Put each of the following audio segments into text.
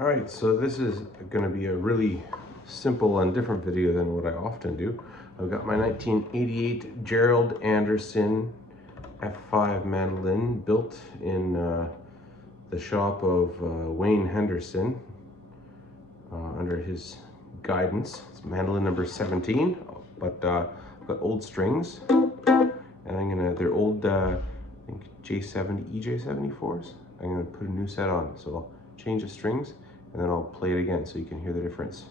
All right, so this is going to be a really simple and different video than what I often do. I've got my 1988 Gerald Anderson F-5 mandolin built in the shop of Wayne Henderson under his guidance. It's mandolin number 17, but I've got old strings, and they're old, I think EJ74s. I'm gonna put a new set on, so I'll change the strings and then I'll play it again so you can hear the difference.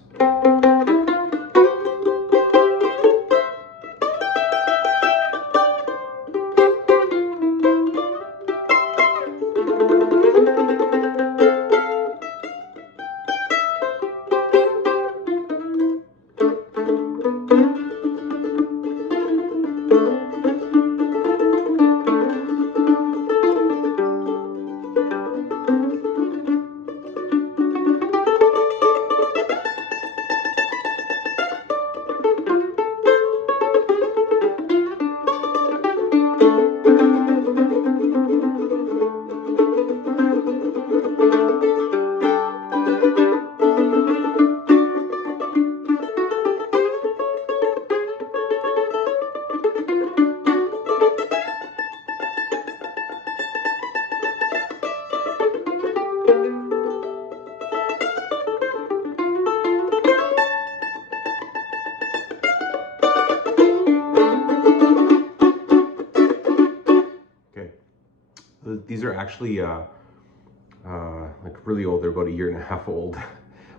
These are actually like really old. They're about a year and a half old,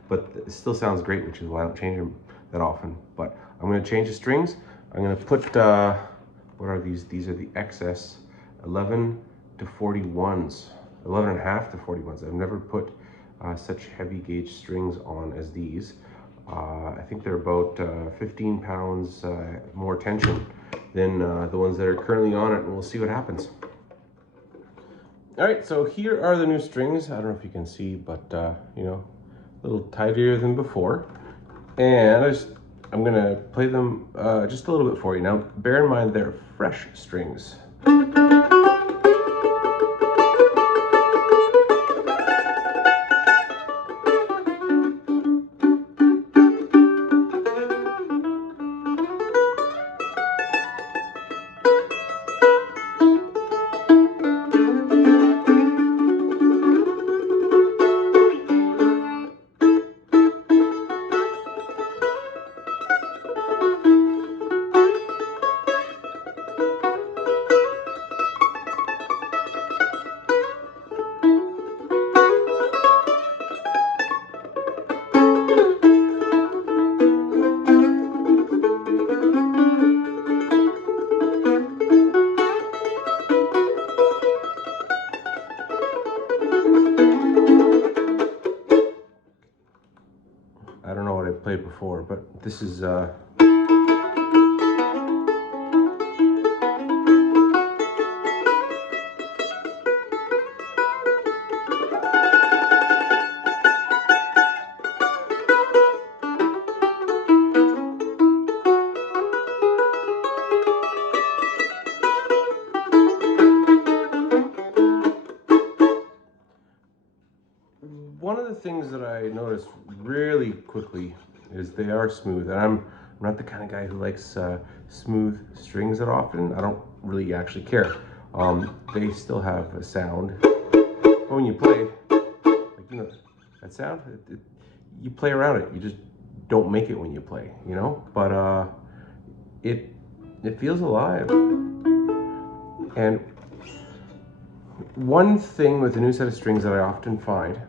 but it still sounds great, which is why I don't change them that often. But I'm going to change the strings. I'm going to put, what are these? These are the XS 11 to 41s, 11 and a half to 41s. I've never put such heavy gauge strings on as these. I think they're about 15 pounds more tension than the ones that are currently on it, and we'll see what happens. All right, so here are the new strings. I don't know if you can see, but you know, a little tighter than before. And I'm gonna play them just a little bit for you. Now, bear in mind they're fresh strings. I don't know what I've played before, but this is one of the things that I noticed really quickly is they are smooth, and I'm not the kind of guy who likes smooth strings that often. I don't really actually care. They still have a sound, but when you play, like, you know, that sound, you play around it. You just don't make it when you play, you know. But it feels alive. And one thing with the new set of strings that I often find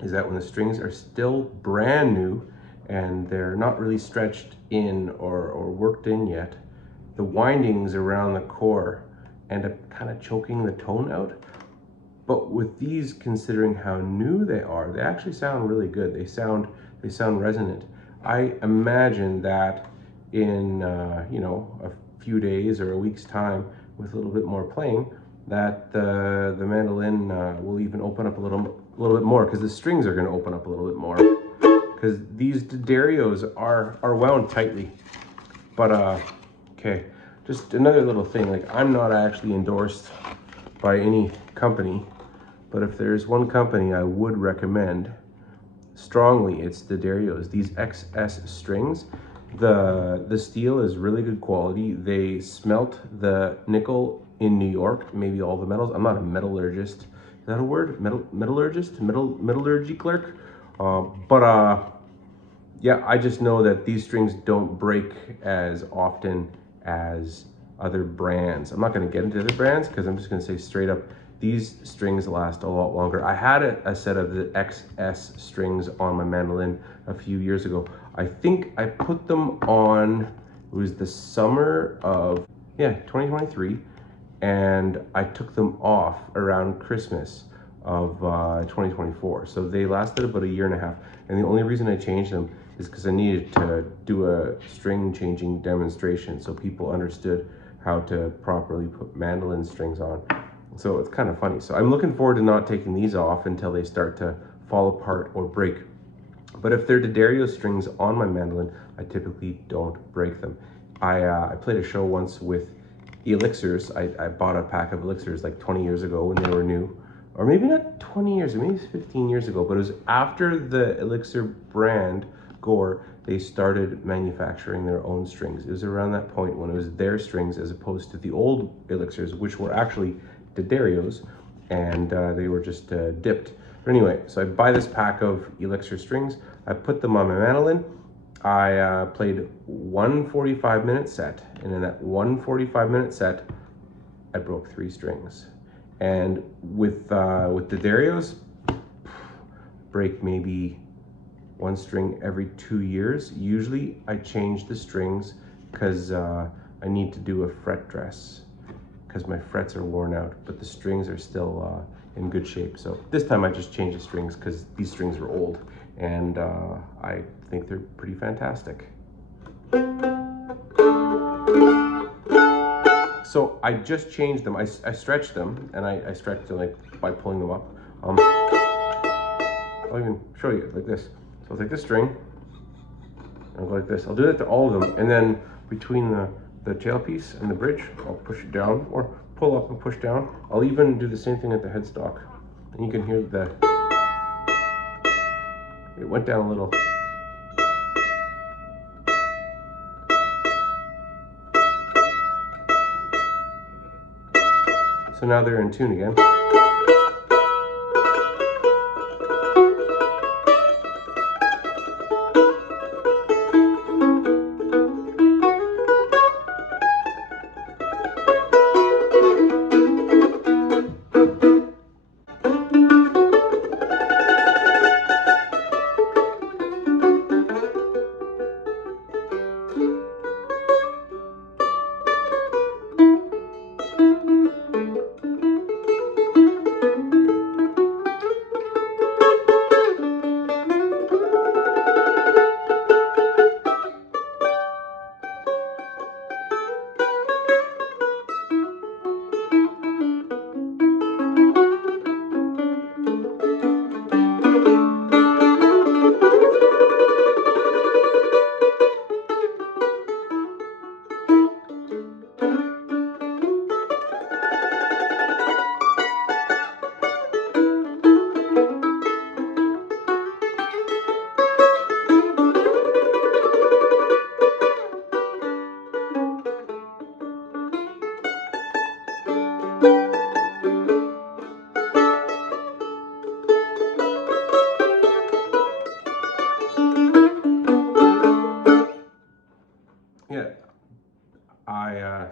is that when the strings are still brand new and they're not really stretched in or worked in yet, the windings around the core end up kind of choking the tone out. But with these, considering how new they are, they actually sound really good. They sound resonant. I imagine that in you know, a few days or a week's time, with a little bit more playing, that the mandolin will even open up a little bit more, because the strings are going to open up a little bit more, because these D'addarios are wound tightly. But okay, just another little thing, like, I'm not actually endorsed by any company, but if there's one company I would recommend, strongly it's D'addario's. These XS strings, the steel is really good quality. They smelt the nickel in New York, maybe all the metals. I'm not a metallurgist. Is that a word? Metallurgist? Metallurgy clerk? Yeah, I just know that these strings don't break as often as other brands. I'm not going to get into other brands because I'm just going to say straight up, these strings last a lot longer. I had a set of the XS strings on my mandolin a few years ago. I think I put them on, it was the summer of, 2023, and I took them off around Christmas of 2024. So they lasted about a year and a half. And the only reason I changed them is because I needed to do a string changing demonstration so people understood how to properly put mandolin strings on. So it's kind of funny. So I'm looking forward to not taking these off until they start to fall apart or break. But if they're D'addario strings on my mandolin, I typically don't break them. I played a show once with elixirs. I bought a pack of elixirs like 20 years ago when they were new. Or maybe not 20 years, maybe 15 years ago, but it was after the elixir brand, Gore, they started manufacturing their own strings. It was around that point when it was their strings as opposed to the old elixirs, which were actually D'addario's, and they were just dipped. But anyway, so I buy this pack of elixir strings, I put them on my mandolin, I played one 45-minute set, and in that one 45-minute set, I broke 3 strings. And with D'addario's, break maybe 1 string every 2 years. Usually I change the strings because I need to do a fret dress because my frets are worn out, but the strings are still in good shape. So this time I just changed the strings because these strings were old, and I think they're pretty fantastic. So I just changed them. I stretched them, and I stretched them like by pulling them up. I'll even show you like this. So I'll take this string, and I'll go like this. I'll do that to all of them, and then between the tailpiece and the bridge, I'll push it down, or pull up and push down. I'll even do the same thing at the headstock. And you can hear it went down a little. So now they're in tune again.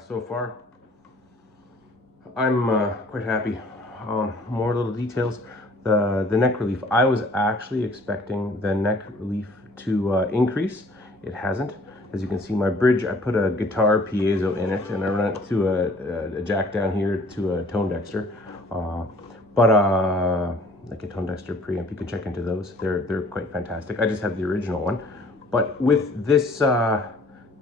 So far, I'm quite happy. More little details. The neck relief. I was actually expecting the neck relief to increase. It hasn't. As you can see, my bridge, I put a guitar piezo in it, and I run it to a jack down here to a tone dexter. Like a tone dexter preamp, you can check into those. They're quite fantastic. I just have the original one. But with this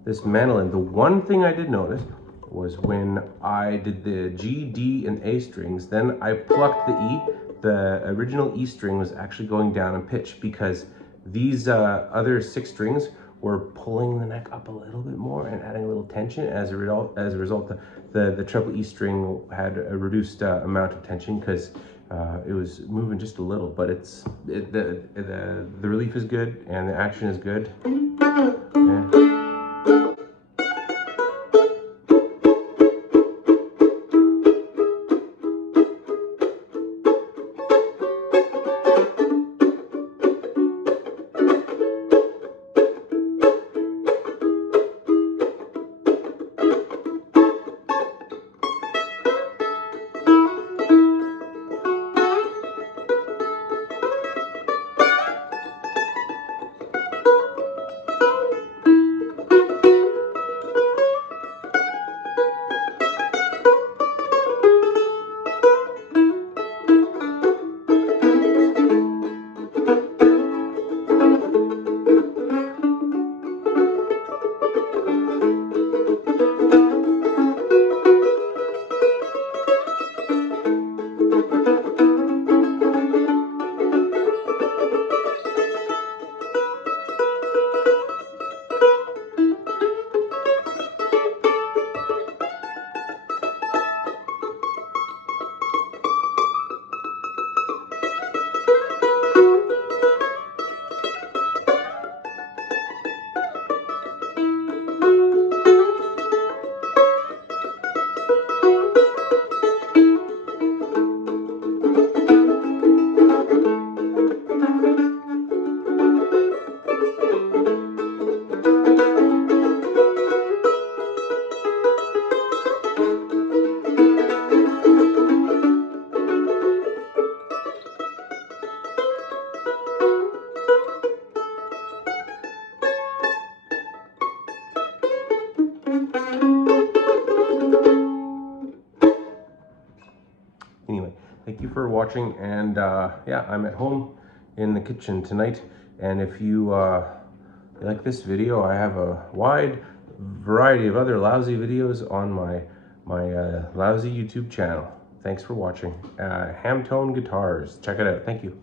this mandolin, the one thing I did notice was when I did the G, D, and A strings, then I plucked the E. The original E string was actually going down in pitch because these other 6 strings were pulling the neck up a little bit more and adding a little tension. As a result, the treble E string had a reduced amount of tension because It was moving just a little, but the relief is good and the action is good. Yeah. Anyway, thank you for watching, and yeah, I'm at home in the kitchen tonight, and if you like this video, I have a wide variety of other lousy videos on my lousy YouTube channel. Thanks for watching. Hamm-tone guitars, check it out. Thank you.